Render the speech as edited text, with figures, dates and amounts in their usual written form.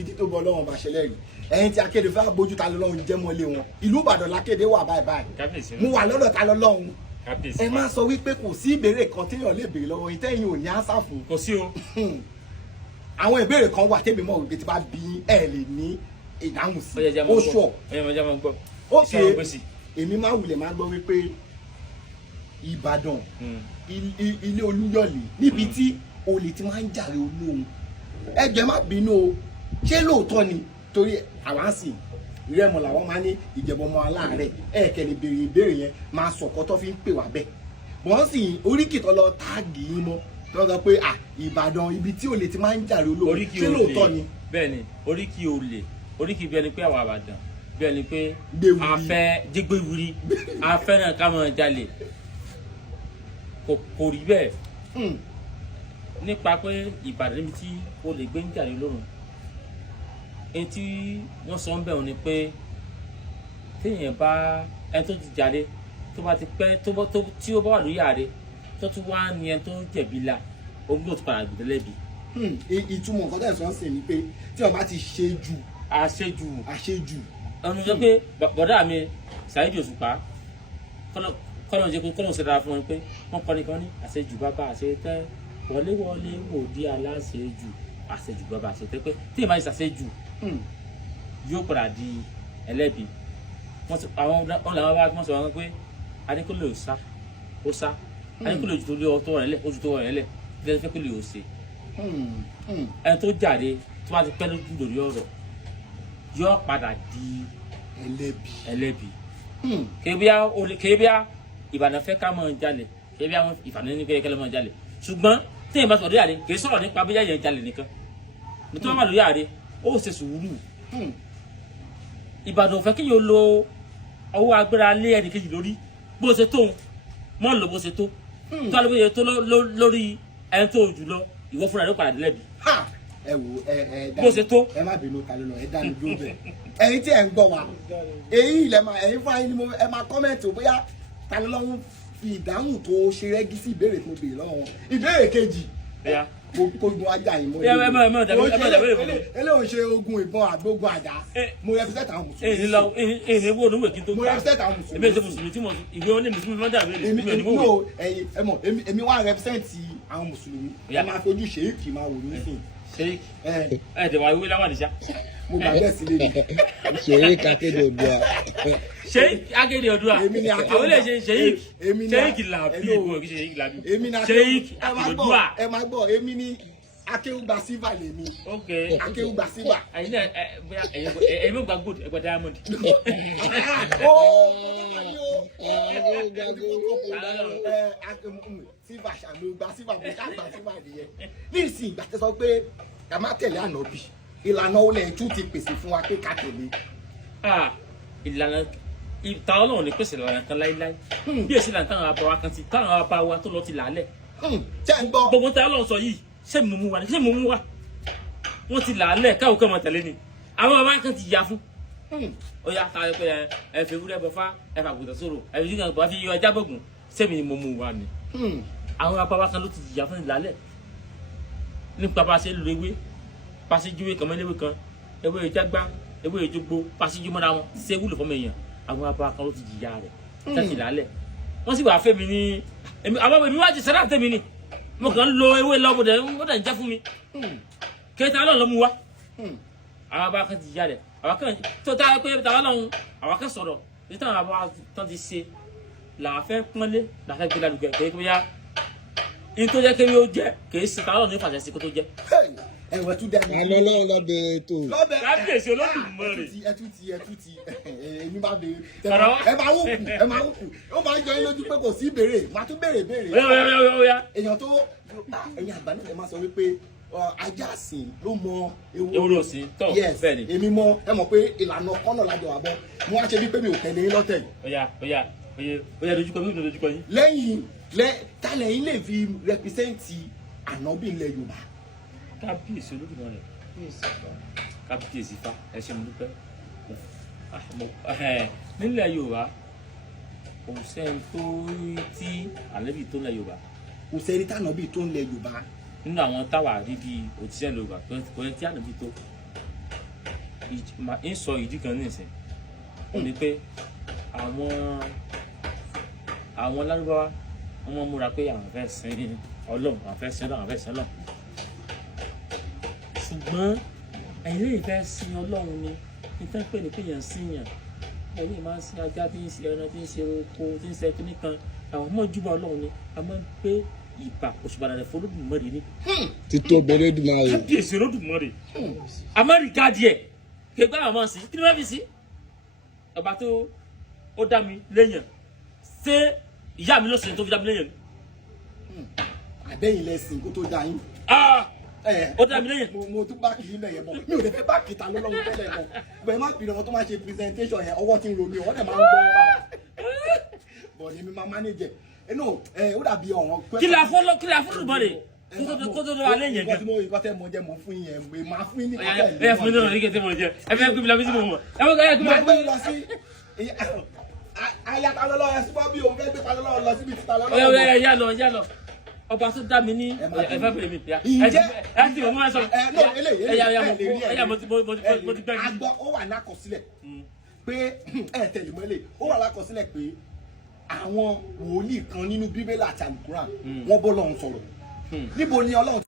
ìdí tó bọ lọ́wọ́n bá ṣẹlẹ̀ rí ẹ̀yin tí akéde fẹ́ bójú ta lọ́lọ́run jẹ́ mọ́lé wọn ìlú Ìbàdàn lákéde wà báyìí mo wà lọ́dọ̀ ta lọ́lọ́run ẹ má sọ wípé kò sí ìbéèrè kan téèyàn lè béèrè lọ́wọ́ yín tẹ́yìn ò ní ánsà fún. kò sí o. àwọn ìbéèrè kan wà tẹ́mi mọ̀ wípé tí bá bí ẹ lè ní ìdáhùn sí ó ṣọ ó ṣe èmi máa wulẹ̀ máa gbọ́ wípé Ìbàdàn ilé Olúyọ̀lé níbi tí olè ti máa ń jàre olóhùn ẹgbẹ́ má bínú o ṣé lóòótọ́ ni torí àwa sì Rẹ́mọ làwọn máa ní ìjẹ̀bọmọ aláàárẹ̀ ẹ̀ẹ̀kẹ́ lè béèrè ìbéèrè yẹn máa sọ̀kọ́ tó fi ń pè wá bẹ́ẹ̀ wọ́n sì oríkìtọ́ lọ táàgì yín mọ́ tó sọ pé Ìbàdàn ibi tí olè ti máa ń jàre olóhùn ṣé lóòótọ́ ni. bẹ́ẹ̀ ni oríkì olè oríkì bí ẹni pé àwọn Ìbàdàn bí ẹni pé afẹ́ jégbéwuri afẹ́ náà ká máa jalè kò rí bẹ́ẹ̀ nípa pé Ìbàdàn níbi tí olè gbé ń jàre lórun ẹni tí wọ́n sọ ń bẹ̀ wọ́n ni pé téèyàn bá ẹni tó ti jàre tó bá ti pẹ́ tí ó bá wà lórí ààrẹ tó tún wá ní ẹni tó ń jẹ̀bi la ogún tó ti padà gbèdé lẹ́bi. ìtumọ̀ nǹkan tẹ̀ sọ́n sì ni pé tí wọ́n bá ti ṣe jù. àṣejù. ọ̀nà ìjọ pé bọ̀dá mi Saheed Òṣùpá kọ́nà jẹ́ pé kọ́nà ṣe dára fún wọn pé wọ́n kọ́ nìkan ní àṣejù bàbá àṣetẹ́ wọléwọlé òdi aláṣejù àṣejù bàbá àṣetẹ́ pé tí ìmáa ṣàṣejù yóò padà di ẹlẹ́bi àwọn làwọn bá wọ́n sọ wọn pé adékòlè ó sá adékòlè ojú tó lé ọtọ rẹ̀ lẹ̀ ojú tó rẹ̀ lẹ̀ bí ẹni fẹ́ kó lè ó ṣe ẹni tó jáde tó bá ti pẹ́ lójú lórí ọ̀rọ̀ yóò padà di ẹlẹ́bi kébíà Ìbàdàn fẹ́ ká mọ̀ jalè kébíà Ìbàdàn ní kẹ́kẹ́ lọ́mọ jalè ṣùgbọ́n tí èèyàn bá sọ̀rọ̀ yàrá kì í sọ̀rọ̀ nípa bí yẹn jalè nìkan nítorí wọn bá lórí ààrẹ ó ṣe sùúrù Ìbàdàn ò fẹ́ kí yóò lo ọwọ́ agbára lé ẹnìkejì lórí bó ṣe tó mọ́ lò bó ṣe tó tó àlọ́ bó ṣe tó lórí ẹni tó jù lọ ìwọ fúnra ló padà lẹ́bi. ẹ wo bó ṣe tó ẹ má bínú ta ló lọ ẹ dá mi dúró bẹ́ẹ̀ ẹ̀yin tí ẹ ń gbọ́ wa èyí ilẹ̀ máa ẹ̀yin fún ayé ni ẹ máa kọ́mẹ̀ntì ò bóyá ta ló lọ́wọ́ fi ìdáhùn tó ṣe rẹ́gí sí ìbéèrè tó béèrè lọ́wọ́ wọn ìbéèrè kejì ogun ajá yìí mo eléwọ̀n ṣe ogun ìbọn àgbógun àdá mo represent àwọn mùsùlùmí. èyí wo olúwe kí n tó mo represent àwọn mùsùlùmí. èmi èso mùsùlùmí tí mo ìwé wọn ní mùsùlùmí máa dàbí èmi èmi wá represent àwọn mùsùlùmí ẹ máa fojú ṣèyíkì máa wò ní sìn. ṣèyíkì ẹ tẹ wá wíwí láwọn àdìsá. mo gbà bẹ́ẹ̀ sílé ni. Ṣèyíkì Akéde Oòduà. Ṣèyíkì Akéde Oòduà àwọn ilé ṣe ṣèyíkì làbí ìbò kì í ṣe ṣèyíkì làbí ṣèyíkì Akéde Oòduà. ẹ máa gbọ́ èmi ní Akéwùgbà Silva lèmi. Akéwùgbà Silva. ẹ̀yin mọ̀ gba gold ẹ̀gbẹ́ diamond. Silva ṣàmúgbà Silva bó ká gba Silva nìyẹn. ní ìsìn ìgbà tó sọ pé ká má tẹ̀lé ànábì ìlànà olè tún ti pèsè fún wa pé ká tẹ̀lé. ìlànà ìta Ọlọ́run ní pèsè ìlànà kan láíláí bí èsì ìlànà táwọn abá wa kan ti táwọn abá wa tó lọ ti làálẹ̀. ṣé ń gbọ́. gbogbo tí Ọlọ́run sọ yìí ṣé mo mú wa ni ṣé mo mú wa wọ́n ti làálẹ̀ káwọn kan máa tẹ̀lé ni àwọn bàbá kan ti yà fún. ó yà ká ẹ pé ẹ fi ewúrẹ́ bọ fá ẹ fà gùdà sóró ẹ fi yíyan bọ fi yọ ẹja bọ̀gùn sẹ́mi ni mo mú wa ni. àwọn bàbá wa kan ló ti yà fún ìlàálẹ̀ nípa bá a ṣe lo ewé pàṣíjúwe kan mẹ́lẹ́wé kan ewé ìjágbá ewé ìjogbo pàṣíjú mọ́ra wọn ṣé wúlò fọ́mọ èèyàn àwọn bàbá kan ló ti jìyà rẹ̀ tẹ́tì lálẹ̀ wọ́n sì wà fẹ́ mi ní àwọn èmi wá ti sẹ́dá tẹ́mi ni mo kàn ń lo ewé lọ́bùdẹ̀ ó dẹ̀ ń jẹ́ fún mi kéétà náà ló mú wa àwọn bàbá kan ti jìyà rẹ̀ àwọn kan tó tá a pé tàwa lọ́hùn àwọn kan sọ̀rọ̀ èyí táwọn bàbá tán ti ṣe làáfẹ́ pọ́nlé làáfẹ́ gbé lálùkẹ́ kéé bóyá in tó jẹ́ kéwì ó jẹ́ kìí ṣe tàwa lọ́hùn ní ìfàṣẹ sí kó tó jẹ́. ẹ̀wẹ̀ tún dẹ́nu. ẹ lọ lọ́wọ́ lọ́bẹ̀ ètò. kábíyèsí Olódùmarè. ẹtútì èmi máa béèrè. ẹ máa wùkù ó máa ń jọ yín lójú pé kò sí ìbéèrè máa tún béèrè. èèyàn tó ẹ̀yin àgbà náà ẹ máa sọ wípé ajá àsìn ló mọ ewúro sí tọ bẹ́ẹ̀ ni. èmi mọ ẹ mọ̀ pé ìlànà kọ́nà lájọ wà bọ́ mo wá ṣe bí pé mi ò tẹ̀lé yín lọ́tẹ̀ yìí. Oya dojúkọ mi ò dojúkọ yín. lẹ́yìn tálẹ̀ yín lè fi rẹpísẹ́ǹtì ànábì ilẹ̀ Yorùbá. Kábíyèsí Olódùmarè kábíyèsí fa ẹ ṣé mo dúpẹ́ nílẹ̀ Yorùbá kò sẹ́ni tó tí àlẹ́bí tó nílẹ̀ Yorùbá. kò sẹ́ni tí ànábì tó nílẹ̀ Yorùbá. nínú àwọn táwa rí bíi òtíṣẹ́ Yorùbá kò yẹ tí ànábì tó ń sọ ìdí kan nísìn ó ní pé àwọn lárúbáwá wọ́n múra pé àwọn fẹ́ sin Ọlọ́run àwọn fẹ́ sin Ọlọ́run àwọn fẹ́ sin Ọlọ́run ṣùgbọ́n ẹ̀yin lè fẹ́ sin Ọlọ́run ni nítorí pé ní kéèyàn síyàn ẹ̀yin máa ń sin ajá tí ń ṣe ẹran tí ń ṣe oko tí ń ṣe kíní kan àwọn ọmọ ìjúbà Ọlọ́run ni a máa ń pé ìbà òṣùbàdàn rẹ̀ fọlọ́dúnmọ́rì ni. títóbi Olódùmarè. kábíyèsí Olódùmarè amẹ́ríkà díẹ̀ kégbà àwọn ọmọ sí kí ni wọ́n fi sí. ọba tó ó dá mi léèyàn ṣé ìyá mi ló sìn tó fi dá mi léèyàn. àbẹ́yìn lẹ́sìn kó tó dá yín. ó dá mi léèyàn. mo tún bá kìí lẹ́yìn bọ̀ mi ò lè fẹ́ bá kìí ta lọ́lọ́run tẹ́lẹ̀ náà bẹ́ẹ̀ má bìrì ọmọ tó máa ṣe presentation yẹn ọwọ́ tí ń ro mi wọ́n dẹ̀ máa ń gbọ́ bọ̀ ni mi máa manage ó dàbí ọ̀ràn. kí la fọ́lọ́ bọ̀dẹ̀ kó tó lọ alẹ́ yẹn gan. ìkọ́ tẹ́ mọ jẹ́ mọ fún yẹn máa fún yín ní kọ́tẹ́ ìlú. ẹ fún mi náà ní kẹ́tẹ́ mọ̀ jẹ́ ẹ fẹ́ gbé mi lọ bí sí mo mọ̀ ẹ fẹ́ gbé mi lọ sí ayata lọ́lọ́ ẹ síbọ́ bí òun fẹ́ gbé ta lọ́lọ́ lọ síbi títa lọ́lọ́. yá lọ ọba tó dá mi ní ẹ fẹ́ bèrè mi ẹ ti mọ̀ mọ́ ẹ sọ. mo ti gbẹ́ yìí. agbọ́ ó wà lákọsílẹ̀ pé ẹ tẹ̀lé mọ́lẹ̀ ó wà lákọsílẹ̀ pé àwọn wòlíì kan nínú bíbélì àti àlùkùránì wọ́n bọ́ lọ́hùn sọ̀rọ̀ níbo ni Ọlọ́run